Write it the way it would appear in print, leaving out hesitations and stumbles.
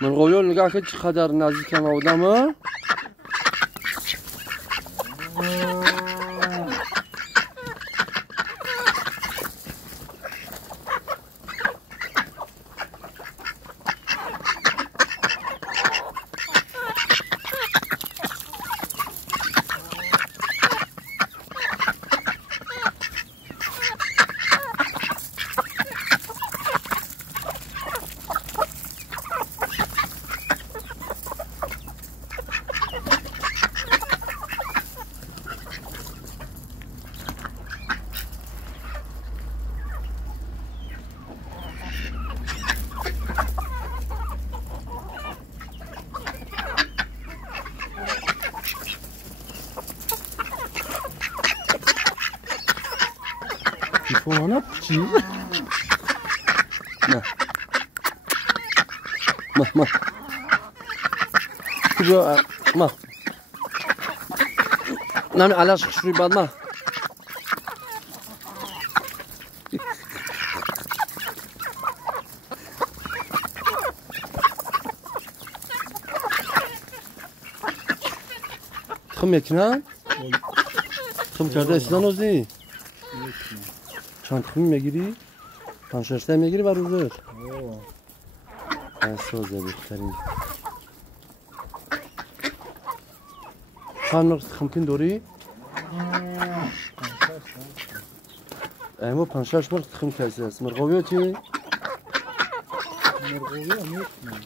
مرغوبی نگاه که چقدر نزدیک ما آدمه. Ona pici. ما کجا ما نمی علاش خشوی بعد ما خم یکنن خم کرده اسلام ازی چند خمی میگیری؟ پنج میگیری بر روزر اسازه بهترین چند نقص خمتین دوری؟ ایمو پنج شش مرد خم کسی هست مرغوبی ها چی؟ مرغوبی هم میکنم